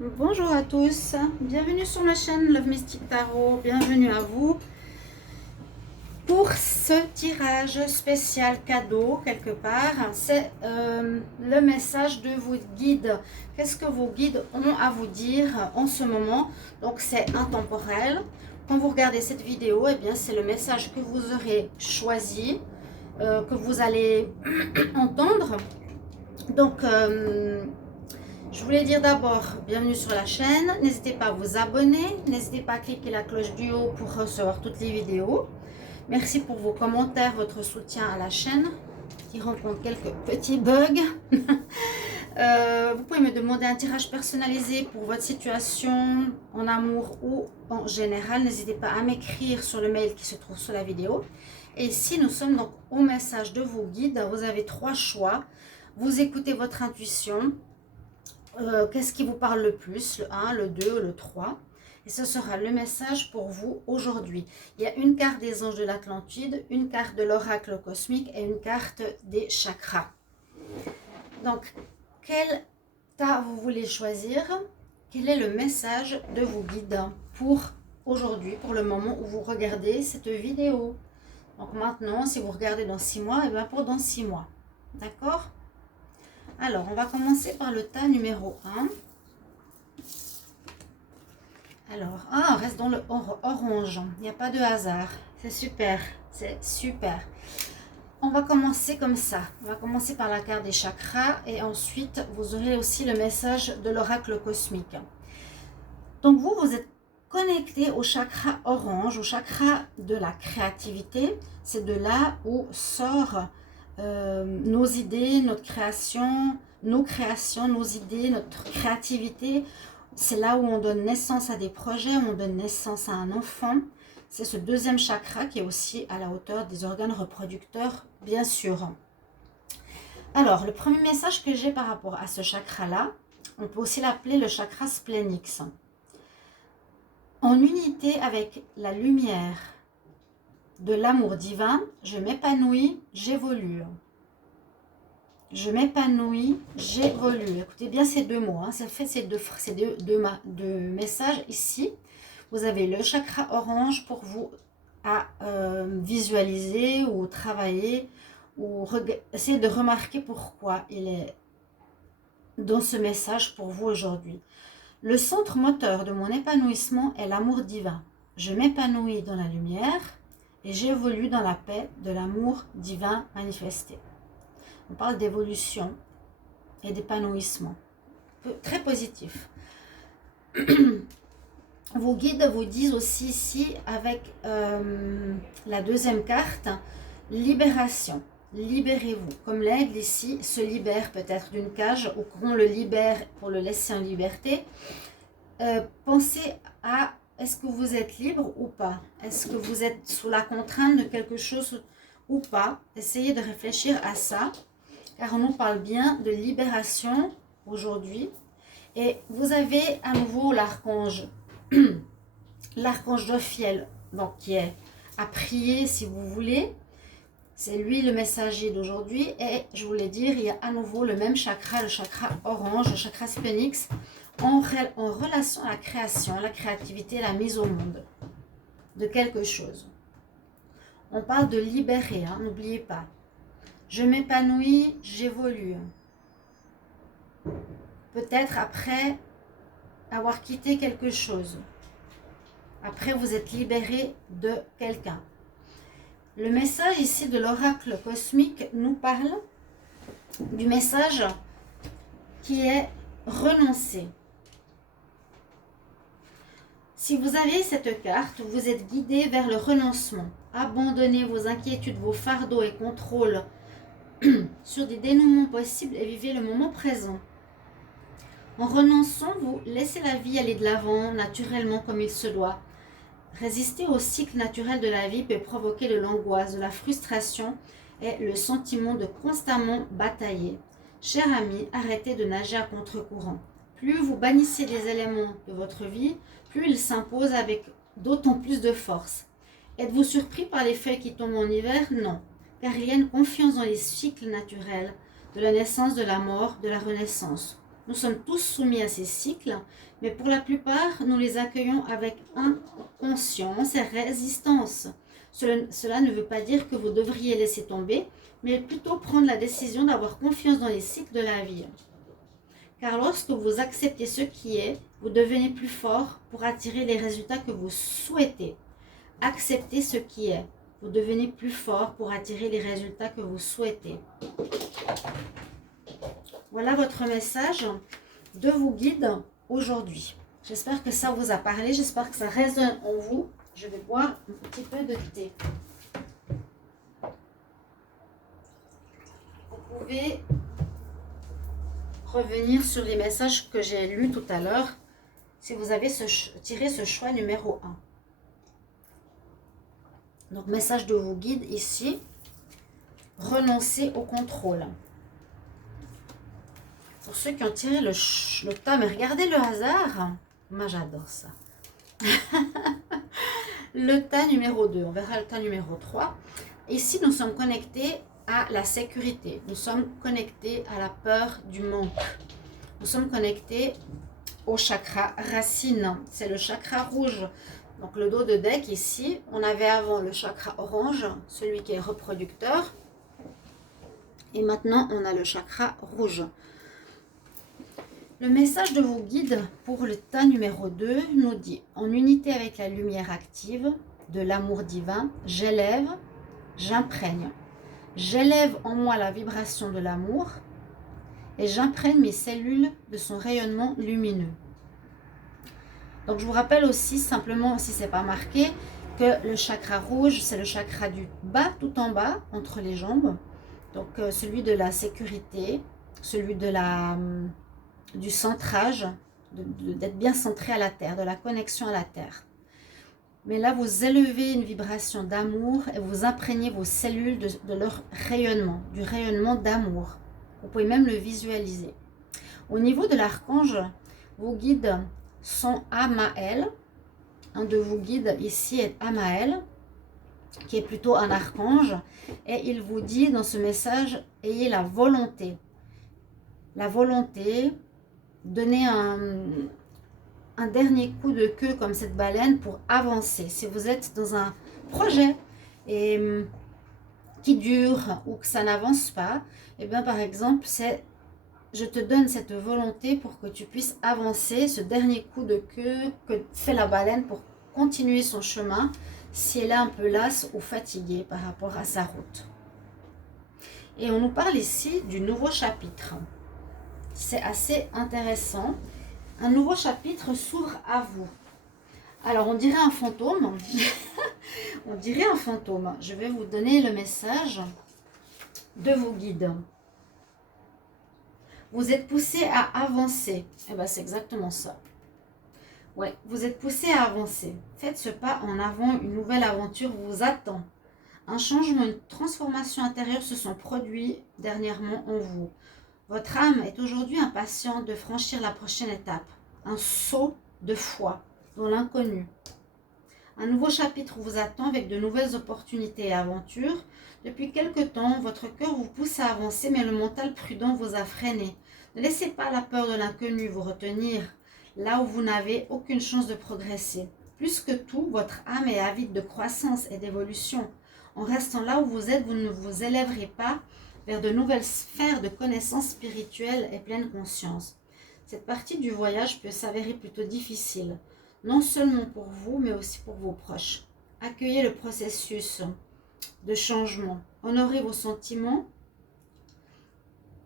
Bonjour à tous, bienvenue sur ma chaîne Love Mystic Tarot, bienvenue à vous pour ce tirage spécial cadeau quelque part. C'est le message de vos guides. Qu'est-ce que vos guides ont à vous dire en ce moment? Donc c'est intemporel. Quand vous regardez cette vidéo, eh bien c'est le message que vous aurez choisi, que vous allez entendre. Donc je voulais dire d'abord, bienvenue sur la chaîne. N'hésitez pas à vous abonner. N'hésitez pas à cliquer la cloche du haut pour recevoir toutes les vidéos. Merci pour vos commentaires, votre soutien à la chaîne qui rencontre quelques petits bugs. Vous pouvez me demander un tirage personnalisé pour votre situation en amour ou en général. N'hésitez pas à m'écrire sur le mail qui se trouve sous la vidéo. Et ici, nous sommes donc au message de vos guides. Vous avez trois choix. Vous écoutez votre intuition. Qu'est-ce qui vous parle le plus, le 1, le 2, le 3. Et ce sera le message pour vous aujourd'hui. Il y a une carte des anges de l'Atlantide, une carte de l'oracle cosmique et une carte des chakras. Donc, quel tas vous voulez choisir? Quel est le message de vos guides pour aujourd'hui, pour le moment où vous regardez cette vidéo? Donc maintenant, si vous regardez dans 6 mois, et bien pour dans 6 mois. D'accord? Alors, on va commencer par le tas numéro 1. Alors, on reste dans le orange. Il n'y a pas de hasard. C'est super. C'est super. On va commencer comme ça. On va commencer par la carte des chakras et ensuite, vous aurez aussi le message de l'oracle cosmique. Donc, vous êtes connecté au chakra orange, au chakra de la créativité. C'est de là où sort nos idées, notre création, nos idées, notre créativité. C'est là où on donne naissance à des projets, où on donne naissance à un enfant. C'est ce deuxième chakra qui est aussi à la hauteur des organes reproducteurs, bien sûr. Alors, le premier message que j'ai par rapport à ce chakra-là, on peut aussi l'appeler le chakra splénix. En unité avec la lumière de l'amour divin, je m'épanouis, j'évolue. Je m'épanouis, j'évolue. Écoutez bien ces deux mots, hein. Ça fait ces deux messages ici. Vous avez le chakra orange pour vous à visualiser ou travailler ou essayer de remarquer pourquoi il est dans ce message pour vous aujourd'hui. Le centre moteur de mon épanouissement est l'amour divin. Je m'épanouis dans la lumière et j'évolue dans la paix de l'amour divin manifesté. On parle d'évolution et d'épanouissement. Très positif. Vos guides vous disent aussi ici, avec la deuxième carte, libération. Libérez-vous. Comme l'aigle ici se libère peut-être d'une cage ou qu'on le libère pour le laisser en liberté. Pensez à, est-ce que vous êtes libre ou pas? Est-ce que vous êtes sous la contrainte de quelque chose ou pas? Essayez de réfléchir à ça, car on nous parle bien de libération aujourd'hui. Et vous avez à nouveau l'archange, l'archange Jophiel, donc qui est à prier si vous voulez. C'est lui le messager d'aujourd'hui. Et je voulais dire, il y a à nouveau le même chakra, le chakra orange, le chakra sphénix, en relation à la création, la créativité, la mise au monde de quelque chose. On parle de libérer, hein, n'oubliez pas. Je m'épanouis, j'évolue. Peut-être après avoir quitté quelque chose. Après, vous êtes libéré de quelqu'un. Le message ici de l'oracle cosmique nous parle du message qui est renoncer. Si vous avez cette carte, vous êtes guidé vers le renoncement. Abandonnez vos inquiétudes, vos fardeaux et contrôles sur des dénouements possibles et vivez le moment présent. En renonçant, vous laissez la vie aller de l'avant naturellement comme il se doit. Résister au cycle naturel de la vie peut provoquer de l'angoisse, de la frustration et le sentiment de constamment batailler. Cher ami, arrêtez de nager à contre-courant. Plus vous bannissez des éléments de votre vie, plus ils s'imposent avec d'autant plus de force. Êtes-vous surpris par les feuilles qui tombent en hiver? Non, car il y a une confiance dans les cycles naturels de la naissance, de la mort, de la renaissance. Nous sommes tous soumis à ces cycles, mais pour la plupart, nous les accueillons avec inconscience et résistance. Cela ne veut pas dire que vous devriez laisser tomber, mais plutôt prendre la décision d'avoir confiance dans les cycles de la vie. Car lorsque vous acceptez ce qui est, vous devenez plus fort pour attirer les résultats que vous souhaitez. Acceptez ce qui est. Vous devenez plus fort pour attirer les résultats que vous souhaitez. Voilà votre message de vos guides aujourd'hui. J'espère que ça vous a parlé, j'espère que ça résonne en vous. Je vais boire un petit peu de thé. Vous pouvez revenir sur les messages que j'ai lus tout à l'heure si vous avez tiré ce choix numéro 1. Donc, message de vos guides ici. Renoncez au contrôle. Pour ceux qui ont tiré le tas, mais regardez le hasard. Moi, j'adore ça. Le tas numéro 2. On verra le tas numéro 3. Ici, nous sommes connectés à la sécurité. Nous sommes connectés à la peur du manque. Nous sommes connectés au chakra racine. C'est le chakra rouge. Donc le dos de deck ici, on avait avant le chakra orange, celui qui est reproducteur. Et maintenant, on a le chakra rouge. Le message de vos guides pour le tas numéro 2 nous dit, en unité avec la lumière active de l'amour divin, j'élève, j'imprègne. J'élève en moi la vibration de l'amour et j'imprègne mes cellules de son rayonnement lumineux. Donc, je vous rappelle aussi, simplement, si ce n'est pas marqué, que le chakra rouge, c'est le chakra du bas, tout en bas, entre les jambes. Donc, celui de la sécurité, celui de du centrage, d'être bien centré à la terre, de la connexion à la terre. Mais là, vous élevez une vibration d'amour et vous imprégnez vos cellules de leur rayonnement, du rayonnement d'amour. Vous pouvez même le visualiser. Au niveau de l'archange, vos guides sont Amaël. Un de vos guides ici est Amaël, qui est plutôt un archange. Et il vous dit dans ce message, ayez la volonté. La volonté, donnez un dernier coup de queue comme cette baleine pour avancer. Si vous êtes dans un projet qui dure ou que ça n'avance pas, et bien par exemple, c'est je te donne cette volonté pour que tu puisses avancer, ce dernier coup de queue que fait la baleine pour continuer son chemin si elle est un peu lasse ou fatiguée par rapport à sa route. Et on nous parle ici du nouveau chapitre. C'est assez intéressant. Un nouveau chapitre s'ouvre à vous. Alors, on dirait un fantôme. On dirait un fantôme. Je vais vous donner le message de vos guides. Vous êtes poussé à avancer. Eh bien, c'est exactement ça. Ouais, vous êtes poussé à avancer. Faites ce pas en avant. Une nouvelle aventure vous attend. Un changement, une transformation intérieure se sont produits dernièrement en vous. Votre âme est aujourd'hui impatiente de franchir la prochaine étape. Un saut de foi dans l'inconnu. Un nouveau chapitre vous attend avec de nouvelles opportunités et aventures. Depuis quelque temps, votre cœur vous pousse à avancer, mais le mental prudent vous a freiné. Ne laissez pas la peur de l'inconnu vous retenir là où vous n'avez aucune chance de progresser. Plus que tout, votre âme est avide de croissance et d'évolution. En restant là où vous êtes, vous ne vous élèverez pas vers de nouvelles sphères de connaissances spirituelles et pleine conscience. Cette partie du voyage peut s'avérer plutôt difficile, non seulement pour vous, mais aussi pour vos proches. Accueillez le processus de changement. Honorez vos sentiments.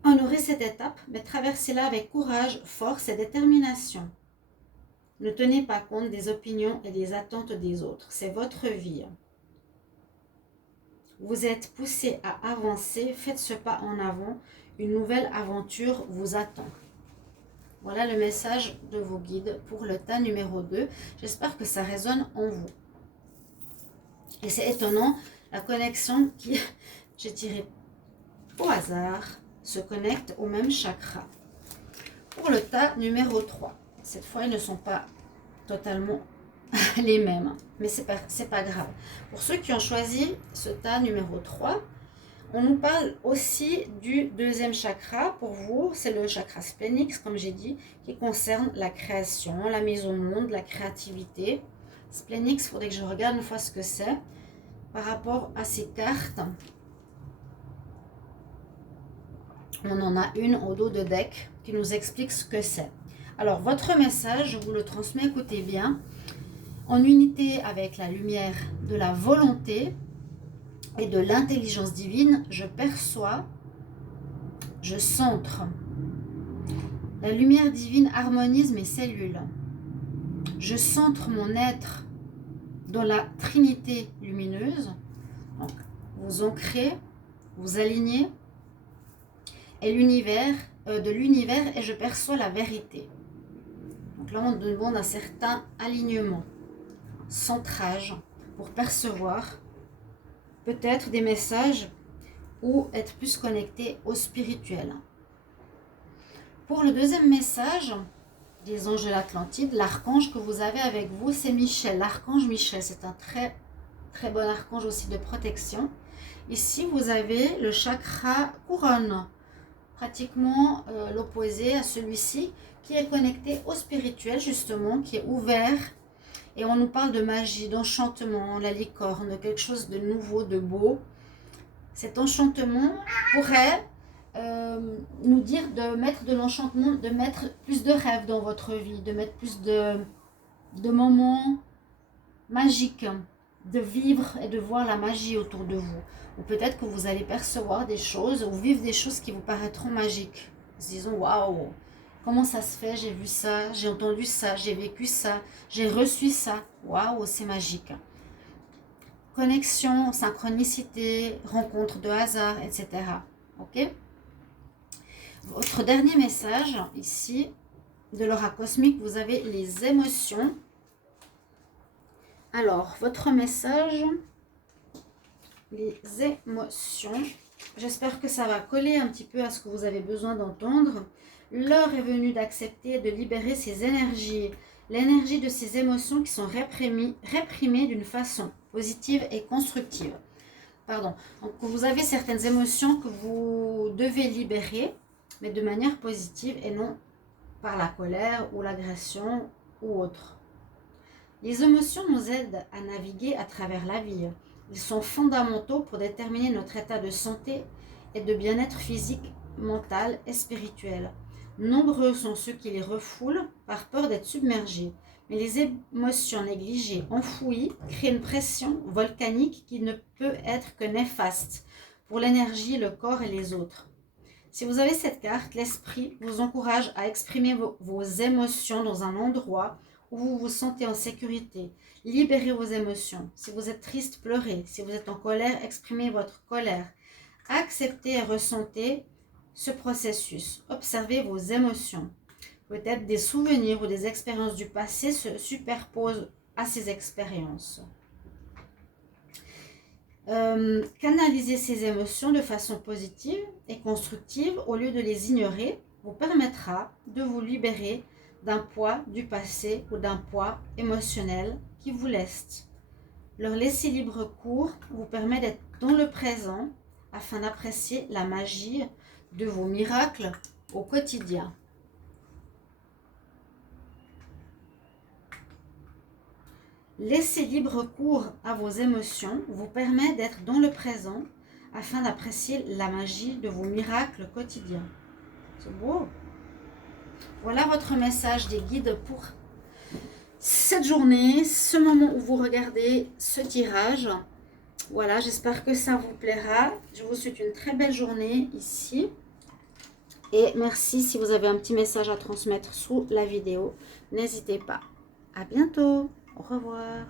Honorez cette étape, mais traversez-la avec courage, force et détermination. Ne tenez pas compte des opinions et des attentes des autres. C'est votre vie. Vous êtes poussé à avancer. Faites ce pas en avant. Une nouvelle aventure vous attend. Voilà le message de vos guides pour le tas numéro 2. J'espère que ça résonne en vous. Et c'est étonnant, la connexion qui, j'ai tiré au hasard, se connecte au même chakra. Pour le tas numéro 3, cette fois ils ne sont pas totalement les mêmes, mais c'est pas grave. Pour ceux qui ont choisi ce tas numéro 3, On nous parle aussi du deuxième chakra pour vous, c'est le chakra splénix, comme j'ai dit, qui concerne la création, la mise au monde, la créativité. Splénix, il faudrait que je regarde une fois ce que c'est par rapport à ces cartes. On en a une au dos de deck qui nous explique ce que c'est. Alors, votre message, je vous le transmets, écoutez bien. En unité avec la lumière de la volonté et de l'intelligence divine, je perçois, je centre. La lumière divine harmonise mes cellules. Je centre mon être dans la trinité lumineuse. Donc, vous ancrez, vous alignez et de l'univers et je perçois la vérité. Donc là, on demande un certain alignement, centrage pour percevoir peut-être des messages ou être plus connecté au spirituel. Pour le deuxième message des anges de l'Atlantide, l'archange que vous avez avec vous, c'est Michel. L'archange Michel, c'est un très très bon archange aussi de protection. Ici, vous avez le chakra couronne, pratiquement l'opposé à celui-ci, qui est connecté au spirituel justement, qui est ouvert. Et on nous parle de magie, d'enchantement, la licorne, de quelque chose de nouveau, de beau. Cet enchantement pourrait nous dire de mettre de l'enchantement, de mettre plus de rêves dans votre vie, de mettre plus de moments magiques, de vivre et de voir la magie autour de vous. Ou peut-être que vous allez percevoir des choses ou vivre des choses qui vous paraîtront magiques. En se disant, waouh, comment ça se fait, j'ai vu ça, j'ai entendu ça, j'ai vécu ça, j'ai reçu ça. Waouh, c'est magique. Connexion, synchronicité, rencontre de hasard, etc. Ok? Votre dernier message, ici, de l'aura cosmique, vous avez les émotions. Alors, votre message, les émotions. J'espère que ça va coller un petit peu à ce que vous avez besoin d'entendre. L'heure est venue d'accepter et de libérer ces énergies. L'énergie de ces émotions qui sont réprimées d'une façon positive et constructive. Pardon. Donc, vous avez certaines émotions que vous devez libérer, mais de manière positive et non par la colère ou l'agression ou autre. Les émotions nous aident à naviguer à travers la vie. Ils sont fondamentaux pour déterminer notre état de santé et de bien-être physique, mental et spirituel. Nombreux sont ceux qui les refoulent par peur d'être submergés. Mais les émotions négligées, enfouies, créent une pression volcanique qui ne peut être que néfaste pour l'énergie, le corps et les autres. Si vous avez cette carte, l'esprit vous encourage à exprimer vos émotions dans un endroit où vous vous sentez en sécurité. Libérez vos émotions. Si vous êtes triste, pleurez. Si vous êtes en colère, exprimez votre colère. Acceptez et ressentez ce processus. Observez vos émotions. Peut-être des souvenirs ou des expériences du passé se superposent à ces expériences. Canaliser ces émotions de façon positive et constructive au lieu de les ignorer vous permettra de vous libérer d'un poids du passé ou d'un poids émotionnel qui vous leste. Leur laisser libre cours vous permet d'être dans le présent afin d'apprécier la magie de vos miracles au quotidien. Laisser libre cours à vos émotions vous permet d'être dans le présent afin d'apprécier la magie de vos miracles quotidiens. C'est beau. Voilà votre message des guides pour cette journée, ce moment où vous regardez ce tirage. Voilà, j'espère que ça vous plaira. Je vous souhaite une très belle journée ici. Et merci si vous avez un petit message à transmettre sous la vidéo. N'hésitez pas. À bientôt. Au revoir.